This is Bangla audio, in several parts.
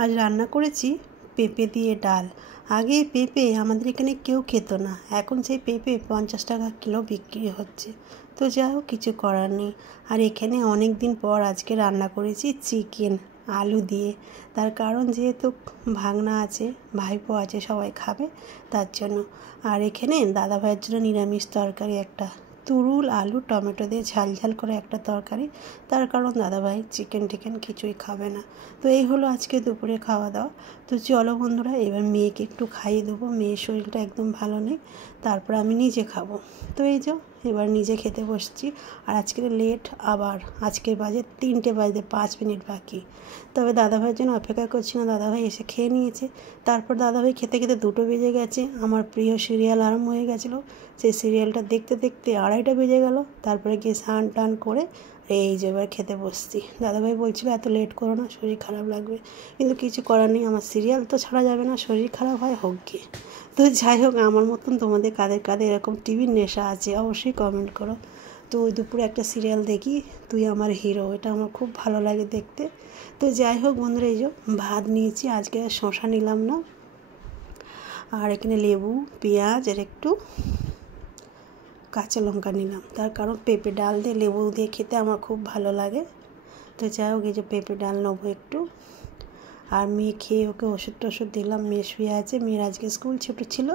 আজ রান্না করেছি পেঁপে দিয়ে ডাল। আগে পেঁপে আমাদের এখানে কেউ খেত না, এখন সেই পেঁপে 50 টাকা কিলো বিক্রি হচ্ছে। তো যাই হোক, কিছু করার নেই। আর এখানে অনেক দিন পর আজকে রান্না করেছি চিকেন আলু দিয়ে। তার কারণ যেহেতু ভাগনা আছে, ভাইপো আছে, সবাই খাবে তার জন্য। আর এখানে দাদা ভাইয়ের জন্য নিরামিষ তরকারি একটা, তুরুল আলু টমেটো দিয়ে ঝাল ঝাল করে একটা তরকারি। তার কারণ দাদাভাই চিকেন টিকেন কিছুই খাবে না। তো এই হলো আজকে দুপুরে খাওয়া দাওয়া। তো চলো বন্ধুরা, এবার মেয়েকে একটু খাইয়ে দেবো। মেয়ের শরীরটা একদম ভালো নেই, তারপর আমি নিজে খাবো। তো এই যে এবার নিজে খেতে বসছি। আর আজকের লেট, আবার আজকের বাজে 3টে বাজতে 5 মিনিট বাকি। তবে দাদাভাইয়ের জন্য অপেক্ষা করছি না, দাদাভাই এসে খেয়ে নিয়েছে। তারপর দাদাভাই খেতে খেতে 2টো বেজে গেছে। আমার প্রিয় সিরিয়াল আরম্ভ হয়ে গেছিলো। সেই সিরিয়ালটা দেখতে দেখতে 2:30টা বেজে গেল। তারপরে গিয়ে স্নান টান করে এই যে এবার খেতে বসছি। দাদাভাই বলছিল এত লেট করো না, শরীর খারাপ লাগবে, কিন্তু কিছু করার নেই, আমার সিরিয়াল তো ছাড়া যাবে না, শরীর খারাপ হয় হোক গিয়ে। তো যাই হোক, আমার মতন তোমাদের কাদের কাদের এরকম টিভির নেশা আছে অবশ্যই কমেন্ট করো। তো ওই দুপুরে একটা সিরিয়াল দেখি, তুই আমার হিরো, এটা আমার খুব ভালো লাগে দেখতে। তো যাই হোক বন্ধুরা, এই যে ভাত নিয়েছি, আজকে শশা নিলাম না। আর এখানে লেবু, পেঁয়াজ আর একটু কাঁচা লঙ্কা নিলাম, তার কারণ পেঁপে ডাল দিয়ে লেবু দিয়ে খেতে আমার খুব ভালো লাগে। তো যাই হোক, এই যে পেঁপে ডাল নেবো একটু। আর মেয়ে খেয়ে ওকে ওষুধ টষুধ দিলাম। মেয়ে শুয়ে আছে, মেয়ের আজকে স্কুল ছুটি ছিল,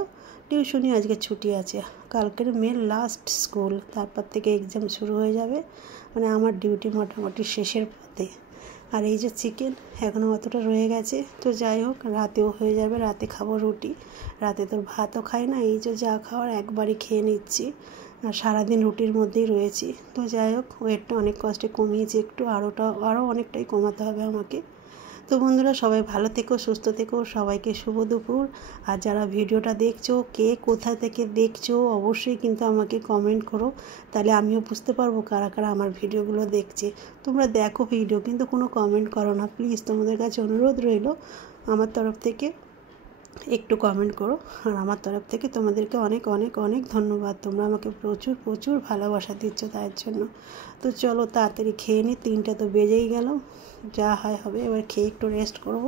টিউশনি আজকে ছুটি আছে। কালকের মেয়ের লাস্ট স্কুল, তারপর থেকে এক্সাম শুরু হয়ে যাবে, মানে আমার ডিউটি মোটামুটি শেষের পথে। আর এই যে চিকেন এখনও অতটা রয়ে গেছে। তো যাই হোক, রাতেও হয়ে যাবে, রাতে খাবো রুটি। রাতে তো ভাতও খাই না, এই যে যা খাওয়ার একবারই খেয়ে নিচ্ছি। আর সারাদিন রুটির মধ্যেই রয়েছি। তো যাই হোক, ওয়েটটা অনেক কষ্টে কমিয়েছি একটু, আরও অনেকটাই কমাতে হবে আমাকে। তো বন্ধুরা, সবাই ভালো থেকো, সুস্থ থেকো, সবাইকে শুভ দুপুর। আর যারা ভিডিওটা দেখছো, কে কোথা থেকে দেখছো অবশ্যই কিন্তু আমাকে কমেন্ট করো, তাহলে আমিও বুঝতে পারবো কারা কারা আমার ভিডিওগুলো দেখছে। তোমরা দেখো ভিডিও, কিন্তু কোনো কমেন্ট করো না, প্লিজ তোমাদের কাছে অনুরোধ রইল। আমার তরফ থেকে একটু কমেন্ট করো। আর আমার তরফ থেকে তোমাদেরকে অনেক অনেক অনেক ধন্যবাদ, তোমরা আমাকে প্রচুর প্রচুর ভালোবাসা দিচ্ছ তার জন্য। তো চলো তাড়াতাড়ি খেয়ে নিই, 3টা তো বেজেই গেল, যা হয় হবে। এবার খেয়ে একটু রেস্ট করব,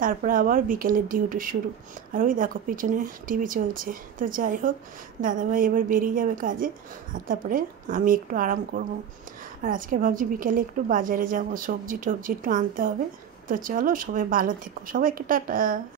তারপরে আবার বিকেলের ডিউটি শুরু। আর ওই দেখো পিছনে টিভি চলছে। তো যাই হোক, দাদাভাই এবার বেরিয়ে যাবে কাজে, আর তারপরে আমি একটু আরাম করব। আর আজকে ভাবছি বিকেলে একটু বাজারে যাব, সবজি টবজি একটু আনতে হবে। তো চলো, সবাই ভালো থেকো, সবাইকে টাটা।